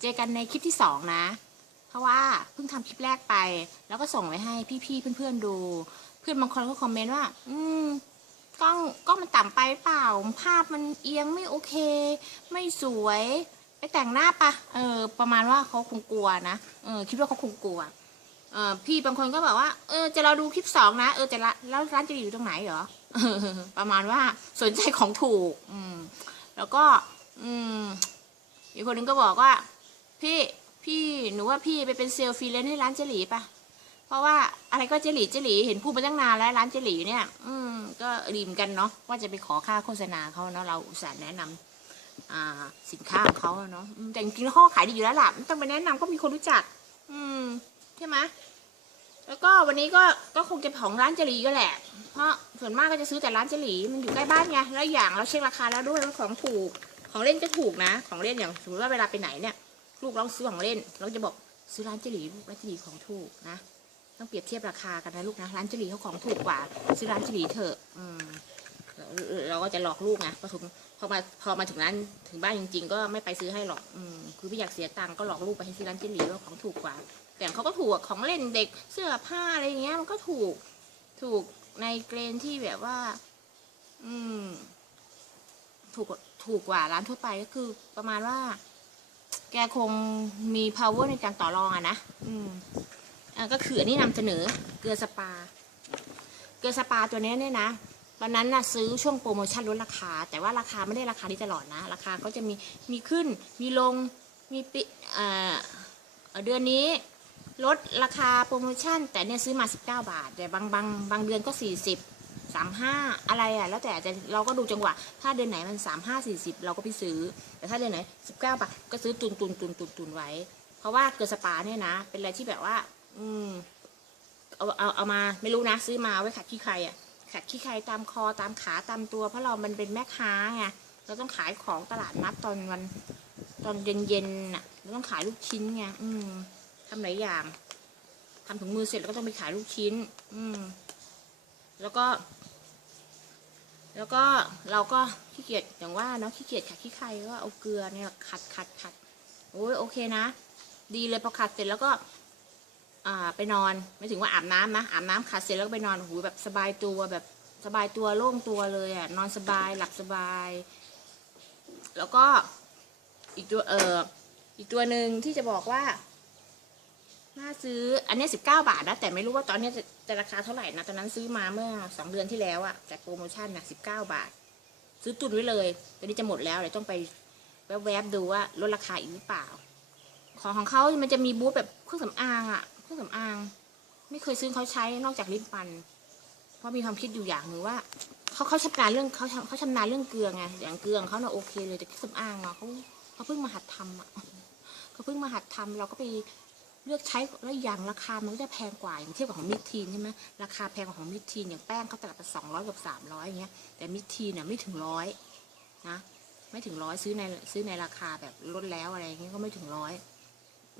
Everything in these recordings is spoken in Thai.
เจอกันในคลิปที่สองนะ เพราะว่าเพิ่งทำคลิปแรกไป แล้วก็ส่งไว้ให้พี่ๆเพื่อนๆดู เพื่อนบางคนก็คอมเมนต์ว่า อืมกล้องกล้องมันต่ำไปเปล่า ภาพมันเอียงไม่โอเค ไม่สวย ไปแต่งหน้าปะเออ ประมาณว่าเขาคงกลัวนะเออคิดว่าเขาคงกลัวเออพี่บางคนก็บอกว่า เออ จะเราดูคลิปสองนะ เออจะละแล้วร้านจะอยู่ตรงไหนเหรอเออประมาณว่าสนใจของถูก อืม แล้วก็ อืม อีกคนนึงก็บอกว่า พี่พี่หนูว่าพี่ไปเป็นเซลล์ฟรีแลนให้ร้านเจลีปะเพราะว่าอะไรก็เจลีเจลีเห็นพูดมาตั้งนานแล้วร้านเจลีเนี่ย อืมก็รีมกันเนาะว่าจะไปขอค่าโฆษณาเขาเนาะเราอุตส่าห์แนะนำอ่าสินค้าของเขาเนาะแต่จริงๆแล้วเขาขายดีอยู่แล้วล่ะไม่ต้องไปแนะนำก็มีคนรู้จัก อืมใช่ไหมแล้วก็วันนี้ก็ก็คงจะของร้านเจลีก็แหละ เพราะส่วนมากก็จะซื้อแต่ร้านเจลีมันอยู่ใกล้บ้านไงแล้วอย่างเราเช็คราคาแล้วด้วยว่าของถูกของเล่นก็ถูกนะ ของเล่นอย่างสมมติว่าเวลาไปไหนเนี่ย ลูกเราซื้อของเล่น เราจะบอกซื้อร้านเจหลีลูกร้านเจหลีของถูกนะ ต้องเปรียบเทียบราคากันนะลูกนะ ร้านเจหลีเขาของถูกกว่า ซื้อร้านเจหลีเถอะอืมเราก็จะหลอกลูกไงพอถึงพอมาพอมาถึงร้านถึงบ้านจริง ๆ ก็ไม่ไปซื้อให้หรอกอืมคือไม่อยากเสียตังค์ก็หลอกลูกไปให้ซื้อร้านเจหลีว่าของถูกกว่า แต่เขาก็ถูกของเล่นเด็กเสื้อผ้าอะไรอย่างเงี้ยมันก็ถูกถูกในเกรนที่แบบว่า อืม ถูกถูกกว่าร้านทั่วไปก็คือประมาณว่า แกคงมี power ในการต่อรองอะนะ อืมอะก็คืออันนี้นำเสนอเกลือสปา เกลือสปาตัวเนี้ยเนี่ยนะวันนั้นนะซื้อช่วงโปรโมชั่นลดราคา แต่ว่าราคาไม่ได้ราคานี้ตลอดนะ ราคาก็จะมีมีขึ้น มีลง มีปิเอ่อเอ่อเดือนนี้ลดราคาโปรโมชั่น แต่เนี่ยซื้อมา 19 บาท แต่บางบางบางเดือนก็ 40 35อะไรอะ แล้วแต่อาจจะเราก็ดูจังหวะ ถ้าเดือนไหนมัน35 40เราก็ไปซื้อ แต่ถ้าเดือนไหน19บเก้าบาทก็ซื้อตุนตุนตุนตุนตุนไว้ เพราะว่าเกลือสปาเนี่ยนะ เป็นอะไรที่แบบว่า อืม เอาเอาเอามาไม่รู้นะ ซื้อมาไว้ขัดขี้ใครอะขัดขี้ใครตามคอตามขาตามตัว เพราะเรามันเป็นแม่ค้าไงเราต้องขายของตลาดนัดตอนวัน ตอนเย็นๆน่ะเราต้องขายลูกชิ้นไงอืมทำหลายอย่างทำถุงมือเสร็จแล้วก็ต้องไปขายลูกชิ้น อืม แล้วก็ แล้วก็เราก็ขี้เกียจอย่างว่าเนาะขี้เกียจขัดขี้ใครก็เอาเกลือเนี่ยขัดขัดขัดโอ้ยโอเคนะ ดีเลยพอขัดเสร็จแล้วก็อ่าไปนอนไม่ถึงว่าอาบน้ำนะอาบน้ำขัดเสร็จแล้วก็ไปนอนหูแบบสบายตัวแบบสบายตัวโล่งตัวเลยอะนอนสบายหลับสบาย แล้วก็อีกตัวเอออีกตัวหนึ่งที่จะบอกว่า น่าซื้ออันนี้สิบเก้าบาทนะ แต่ไม่รู้ว่าตอนนี้จะราคาเท่าไหร่นะ ตอนนั้นซื้อมาเมื่อสองเดือนที่แล้วอะจากโปรโมชั่นนะสิบเก้าบาท ซื้อตุนไว้เลย ตอนนี้จะหมดแล้วเดี๋ยต้องไปแวบๆดูว่าลดราคาอีกหรือเปล่า ของของเขามันจะมีบูธแบบเครื่องสำอางอะเครื่องสำอาง ไม่เคยซื้อเขาใช้นอกจากลิ้นปัน เพราะมีความคิดอยู่อย่างหนึ่งว่าเขาเขาชำนาญเรื่องเขาเขาชำนาญเรื่องเกลือไงอย่างเกลือเขาเน่ะโอเคเลยแต่เครื่องสำอางอะเขาเขาเพิ่งมาหัดทำอะเขาเพิ่งมาหัดทำเราก็ไป เลือกใช้แล้วอย่างราคามันก็จะแพงกว่าอย่างเทียบกับของมิทีนใช่ไหมราคาแพงกว่าของมิทีนอย่างแป้งเขาตลาดละสองร้อยกับสามร้อยอย่างเงี้ยแต่มิทีนเนี่ยไม่ถึงร้อยนะไม่ถึงร้อยซื้อในซื้อในราคาแบบลดแล้วอะไรเงี้ยก็ไม่ถึงร้อย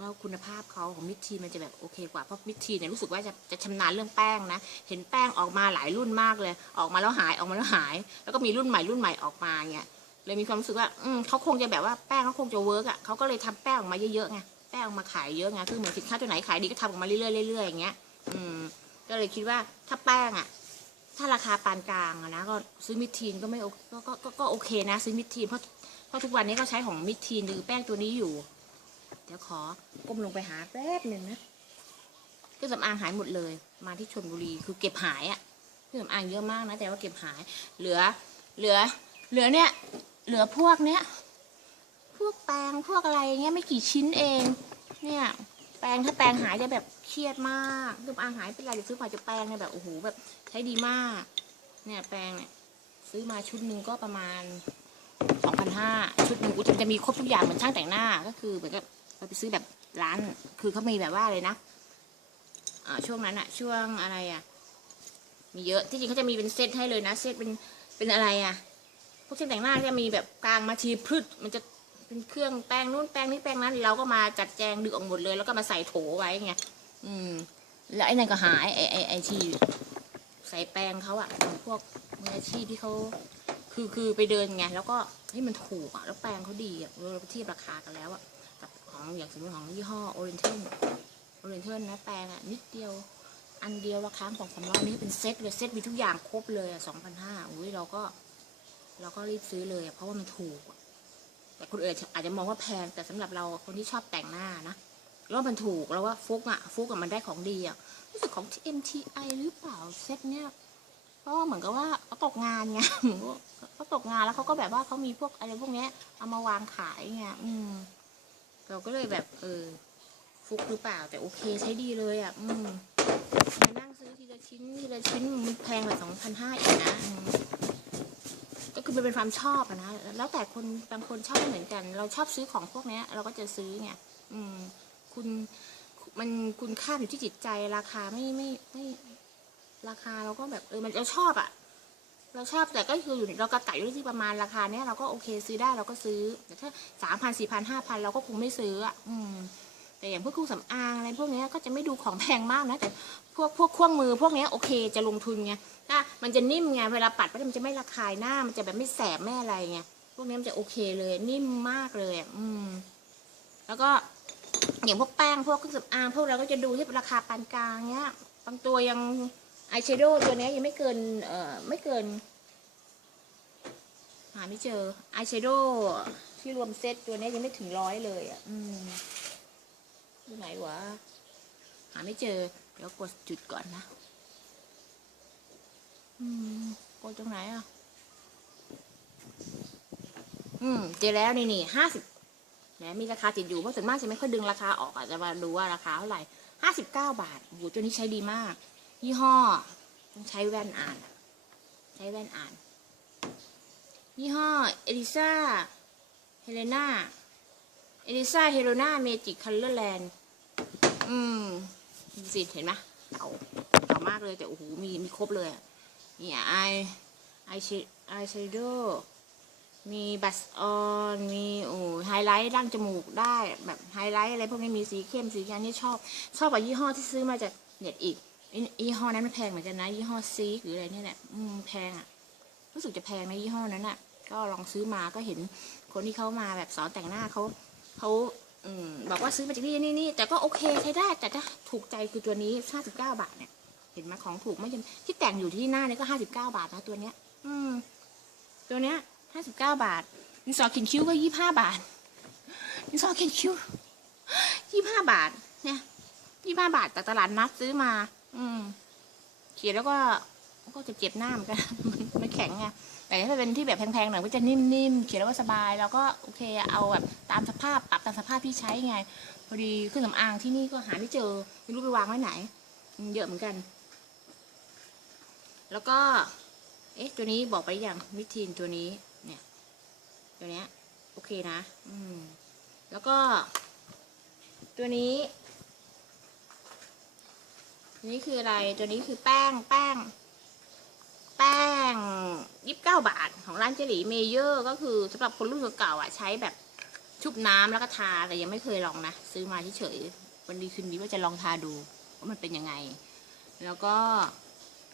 แล้วคุณภาพเขาของมิทีนมันจะแบบโอเคกว่าเพราะมิทีนเนี่ยรู้สึกว่าจะจะชำนาญเรื่องแป้งนะ เห็นแป้งออกมาหลายรุ่นมากเลย ออกมาแล้วหายออกมาแล้วหาย แล้วก็มีรุ่นใหม่รุ่นใหม่ออกมาเงี้ยเลยมีความรู้สึกว่าอืมเขาคงจะแบบว่าแป้งเขาคงจะเวิร์กอะเขาก็เลยทำแป้งออกมาเยอะๆไง ป้งมาขายเยอะไงคือเหมือนสินค้าตัวไหนขายดีก็ทำออกมาเรื่อยๆเรื่อยๆอย่างเงี้ย อืม ก็เลยคิดว่าถ้าแป้งอะ ถ้าราคาปานกลางอะนะก็ซื้อมิทีนก็ไม่ก็ก็ก็ก็โอเคนะซื้อมิทีนเพราะเพราะทุกวันนี้ก็ใช้ของมิทีนหรือแป้งตัวนี้อยู่ เดี๋ยวขอก้มลงไปหาแป๊บหนึ่งนะเครื่องสำอางหายหมดเลย มาที่ชนบุรีคือเก็บหายอะเครื่องสำอางเยอะมากนะ แต่ว่าเก็บหาย เหลือ เหลือ เหลือเนี่ย เหลือพวกเนี้ย พวกแปรงพวกอะไรเงี้ยไม่กี่ชิ้นเอง เนี่ย แปรงถ้าแปรงหายจะแบบเครียดมากคืออางหายเป็นไรเดี๋ยวซื้อมาจะแปรงเนี่ยแบบโอ้โหแบบใช้ดีมาก เนี่ยแปรงเนี่ยซื้อมาชุดหนึ่งก็ประมาณสองพันห้าชุดหนึ่งอุจะมีครบทุกอย่างเหมือนช่างแต่งหน้าก็คือเหมือนกับเราไปซื้อแบบร้าน คือเขามีแบบว่าเลยนะอ่าช่วงนั้นอะช่วงอะไรอะมีเยอะที่จริงเขาจะมีเป็นเซตให้เลยนะเซตเป็นเป็นอะไรอะพวกช่างแต่งหน้าจะมีแบบกลางมาทีพืชมันจะ เป็นเครื่องแป้งนู้นแป้งนี้แป้งนั้น เราก็มาจัดแจงดึกออกหมดเลย แล้วก็มาใส่โถไว้ไงอืม แล้วไอ้นั่นก็หายไอ้ไอ้ไอ้ที่ใส่แป้งเขาอะของพวกมืออาชีพที่เขาคือคือไปเดินไงแล้วก็เฮ้ยมันถูกอะแล้วแป้งเขาดีอะเราไปเทียบราคากันแล้วอะกับของอย่างสมมติของยี่ห้อโอเรนเทนโอเรนเทนนะแปลงอะนิดเดียว อันเดียวราคาสองสามร้อยนี่เป็นเซ็ตเลยเซ็ตมีทุกอย่างครบเลยอะสองพันห้าอุ้ยเราก็ เราก็รีบซื้อเลยอะเพราะว่ามันถูกอะ แต่คนอื่นอาจจะมองว่าแพงแต่สำหรับเราคนที่ชอบแต่งหน้านะแล้วมันถูกแล้วว่าฟุกอะฟุกอะมันได้ของดีอะรู้สึกของ MTI หรือเปล่าเซ็ตเนี้ยเพราะเหมือนกับว่าเขาตกงานไงเหมือนว่าเขาตกงานแล้วเขาก็แบบว่าเขามีพวกอะไรพวกเนี้ย เอามาวางขายไงอืม เราก็เลยแบบ เออ ฟุกหรือเปล่า แต่โอเคใช้ดีเลยอะ อืมมานั่งซื้อทีละชิ้นทีละชิ้นมันแพงกว่าสองพันห้าอีกนะ คือมันเป็นความชอบอะนะแล้วแต่คนบางคนชอบไม่เหมือนกัน เราชอบซื้อของพวกเนี้ย เราก็จะซื้อไงอืม คุณมันคุณค่าอยู่ที่จิตใจราคาไม่ไม่ไม่ราคาเราก็แบบเออมันเราชอบอะเราชอบแต่ก็คืออยู่เรากระไก่อยู่ที่ประมาณราคาเนี้ยเราก็โอเคซื้อได้เราก็ซื้อแต่ถ้าสามพันสี่พันห้าพันเราก็คงไม่ซื้ออะอืม แต่อย่างพวกเครื่องสำอางอะไรพวกนี้ก็จะไม่ดูของแพงมากนะแต่พวกพวกเครื่องมือพวกนี้โอเคจะลงทุนไงถ้ามันจะนิ่มไงเวลาปัดมันจะไม่ระคายหน้า มันจะแบบไม่แสบไม่อะไรไงพวกนี้มันจะโอเคเลยนิ่มมากเลยอืมแล้วก็อย่างพวกแป้งพวกเครื่องสำอางพวกเราก็จะดูที่ราคาปานกลางเนี้ยบางตัวยังอายแชโดว์ตัวนี้ยังไม่เกินเอ่อไม่เกินหาไม่เจออายแชโดว์ที่รวมเซตตัวนี้ยังไม่ถึงร้อยเลยอะ อืม อยู่ไหนวะ หาไม่เจอ เดี๋ยวกดจุดก่อนนะ อืมกดตรงไหนอะ อืม เจอแล้วนี่นี่ห้าสิบแหมมีราคาติดอยู่ เพราะส่วนมากจะไม่ค่อยดึงราคาออกอะจะมาดูว่าราคาเท่าไหร่ห้าสิบเก้าบาทโอ้โหตัวนี้ใช้ดีมาก ยี่ห้อ ต้องใช้แว่นอ่าน ใช้แว่นอ่าน ยี่ห้อ เอลิซาเฮเลนา เอลิซาเฮโรนาเมจิกคัลเลอร์แลนด์อืมสิเห็นไหมเก่าเก่ามากเลยแต่โอ้โหมีมีครบเลยมีไอไอชิไอแชโดว์มีบัสออนมีโอ้ไฮไลท์ดั้งจมูกได้แบบไฮไลท์อะไรพวกนี้มีสีเข้มสีอันนี้ชอบ ชอบกว่ายี่ห้อที่ซื้อมาจากเน็ตอีกอียี่ห้อนั้นมันแพงเหมือนกันนะยี่ห้อซีหรืออะไรเนี่ยแหละอืมแพงอะรู้สึกจะแพงในยี่ห้อนั้นอะก็ลองซื้อมาก็เห็นคนที่เขามาแบบสอนแต่งหน้าเขา เขาอบอกว่าซื้อมาจากนี่นี่นี่แต่ก็โอเคใช้ได้แต่ถ้าถูกใจคือตัวนี้ห้าสิบเก้าบาทเนี่ย เห็นไหมของถูกไม่จำที่แต่งอยู่ที่หน้าเนี่ยก็ห้าสิบเก้าบาทนะตัวเนี้ย อืม ตัวเนี้ยห้าสิบเก้าบาทดินสอเขียนคิ้วก็ยี่ห้าบาทดินสอเขียนคิ้วยี่ห้าบาท เนี่ยยี่ห้าบาทแต่ตลาดนัดซื้อมา อืม เขียนแล้วก็ ก็จะเจ็บหน้าเหมือนกันมันมันแข็งไงแต่ถ้าเป็นที่แบบแพงๆหน่อยก็จะนิ่มๆเขียนแล้วก็สบาย แล้วก็โอเคเอาแบบตามสภาพปรับตามสภาพที่ใช้ไง พอดีเครื่องสำอางที่นี่ก็หาไม่เจอไม่รู้ไปวางไว้ไหน เยอะเหมือนกัน แล้วก็ เอ๊ะ ตัวนี้บอกไปอย่างมิทีนตัวนี้เนี่ย ตัวเนี้ยโอเคนะ อืม แล้วก็ ตัวนี้นี้คืออะไร ตัวนี้คือแป้ง แป้ง แป้งยี่สิบเก้าบาท ของร้านเจลีเมเยอร์ ก็คือสำหรับคนรุ่นเก่าๆอะใช้แบบชุบน้ำแล้วก็ทาแต่ยังไม่เคยลองนะ ซื้อมาเฉยๆวันดีคืนดีว่าจะลองทาดูว่ามันเป็นยังไง แล้วก็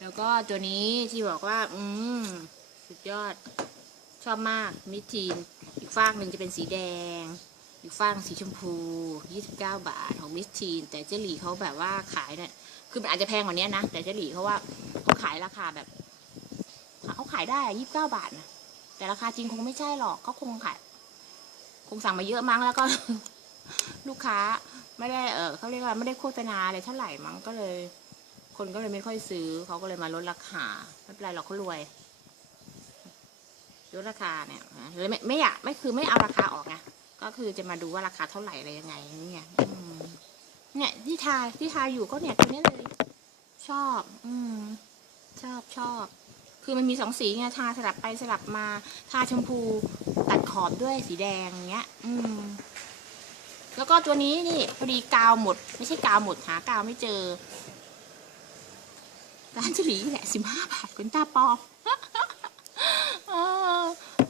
แล้วก็ตัวนี้ที่บอกว่า อืมสุดยอด ชอบมากมิทีน อีกฟากหนึ่งจะเป็นสีแดง อีกฟากสีชมพู 29 บาทของมิสทีน แต่เจลี่เขาแบบว่าขายเนี่ยคือมันอาจจะแพงกว่านี้นะ แต่เจลี่เขาว่าเขาขายราคาแบบ เขาขายได้ยี่สิบเก้าบาทนะแต่ราคาจริงคงไม่ใช่หรอกเขาคงขายคงสั่งมาเยอะมั้งแล้วก็ ลูกค้าไม่ได้เออเขาเรียกว่าไม่ได้โฆษณาอะไรเท่าไหร่มั้งก็เลย คนก็เลยไม่ค่อยซื้อเขาก็เลยมาลดราคาไม่เป็นไรหรอกเขารวยลดราคาเนี่ยเลยไม่ไม่อยากไม่คือไม่เอาราคาออกไงก็คือจะมาดูว่าราคาเท่าไหร่อะไรยังไงเนี่ยอืมเนี่ยที่ทาที่ทาอยู่ก็เนี่ยตัวนี้เลย ชอบ อืม ชอบชอบ คือมันมีสองสีไงทาสลับไปสลับมาทาชมพูตัดขอบด้วยสีแดงเงี้ย อืม แล้วก็ตัวนี้นี่พอดีกาวหมด ไม่ใช่กาวหมดหากาวไม่เจอร้านฉลีเนี่ยสิบห้าบาทคุณตาปอม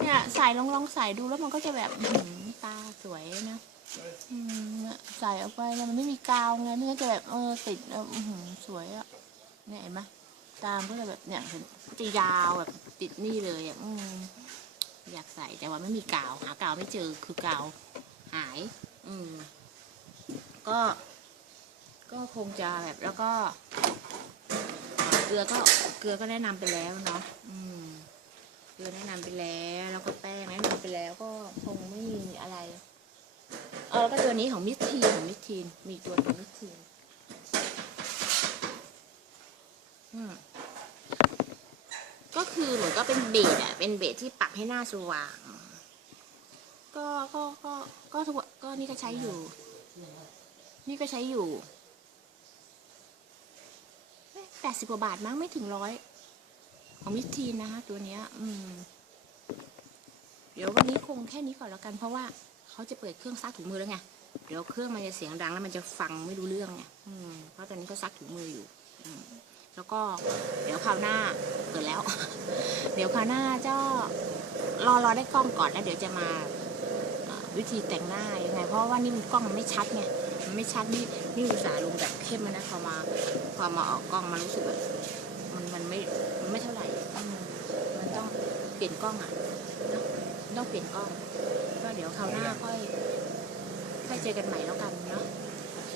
เนี่ยใส่ลองลองใส่ดูแล้วมันก็จะแบบหือตาสวยนะอืมเนี่ยใส่ออกไปแล้วมันไม่มีกาวไงม่งั้นจะแบบเออติดแล้วอื้อหือสวยอะเนี่ยเห็นไหม ตามก็จะแบบเนี่ยเห็นจะยาวแบบติดนี่เลยอะอยากใส่แต่ว่าไม่มีกาว หากาวไม่เจอคือกาวหาย อืม ก็ ก็คงจะแบบแล้วก็ เกลือก็เกลือก็แนะนำไปแล้วเนาะอืมเกลือแนะนำไปแล้ว แล้วก็แป้งแนะนำไปแล้วก็คงไม่มีอะไรเออแล้วก็ตัวนี้ของมิสทีนของมิสทีนมีตัวตัวมิสทีน อืม ก็ คือเหมือนก็เป็นเบสอะเป็นเบสที่ปรับให้หน้าสว่าง ก็ก็ก็ก็ทุกนก็นี่ก็ใช้อยู่ นี่ก็ใช้อยู่แปดสิบกว่าบาทมั้งไม่ถึงร้อยของมิสทีนนะคะตัวเนี้ย อืม เดี๋ยววันนี้คงแค่นี้ก่อนแล้วกัน เพราะว่าเขาจะเปิดเครื่องซักถุงมือแล้วไงเดี๋ยวเครื่องมันจะเสียงดังแล้วมันจะฟังไม่รู้เรื่องไงเพราะตอนนี้เขาซักถุงมืออยู่อืม แล้วก็เดี๋ยวคราวหน้าเปิดแล้ว เดี๋ยวคราวหน้าเจ้ารอรอได้กล้องก่อนแล้วเดี๋ยวจะมาวิธีแต่งหน้ายังไง เพราะว่านี่มันกล้องมันไม่ชัดไงมันไม่ชัดนี่นี่อุตส่าห์ลงแบบเข้มนะพอมาพอมาออกกล้องมันรู้สึกแบบมันมันไม่มันไม่เท่าไหร่มันต้องเปลี่ยนกล้องอะเนอะต้องเปลี่ยนกล้องก็เดี๋ยวคราวหน้าค่อยค่อยเจอกันใหม่แล้วกันเนาะโอเค